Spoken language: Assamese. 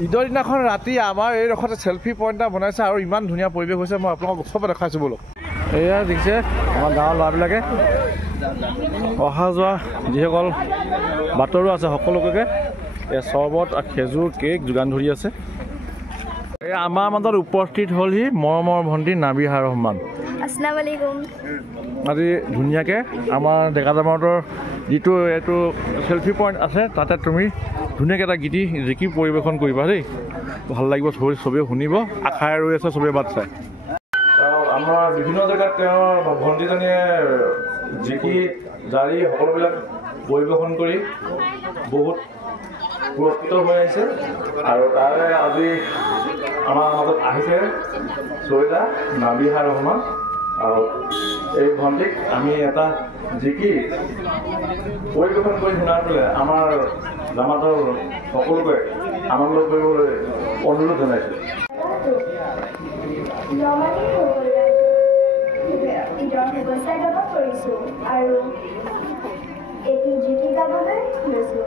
ঈদৰ দিনাখন ৰাতি আমাৰ এই ৰখতে চেলফি পইণ্ট এটা বনাইছে আৰু ইমান ধুনীয়া পৰিৱেশ হৈছে মই আপোনালোকক চব দেখাইছোঁ বোলো এয়া দেখিছে আমাৰ গাঁৱৰ ল'ৰাবিলাকে অহা যোৱা যিসকল বাটৰো আছে সকলোকে এই চৰ্বত খেজুৰ কেক যোগান ধৰি আছে এই আমাৰ মাজত উপস্থিত হ'লহি মৰমৰ ভণ্টি নাবিহা ৰহমান আসসালামু আলাইকুম আজি ধুনীয়াকৈ আমাৰ ডেকাজামাতৰ যিটো এইটো চেলফি পইণ্ট আছে তাতে তুমি ধুনীয়াকৈ এটা গীতি জিকি পৰিৱেশন কৰিবা দেই ভাল লাগিব চবেই শুনিব আশাই ৰৈ আছে চবেই বাট চাই আমাৰ বিভিন্ন জেগাত তেওঁৰ ভণ্টিজনীয়ে জিকি জাৰি সকলোবিলাক পৰিৱেশন কৰি বহুত পুৰস্কৃত হৈ আহিছে আৰু তাৰে আজি আমাৰ মাজত আহিছে চৈতা নাবিহা ৰহমান আৰু এই ভণ্টিক আমি এটা জিকি পৰিৱেশন কৰি শুনাৰ পেলাই আমাৰ জামাতৰ সকলোকে আনন্দ কৰিবলৈ অনুৰোধ জনাইছোঁ আৰু এইটো জিকি গাবলৈ লৈছোঁ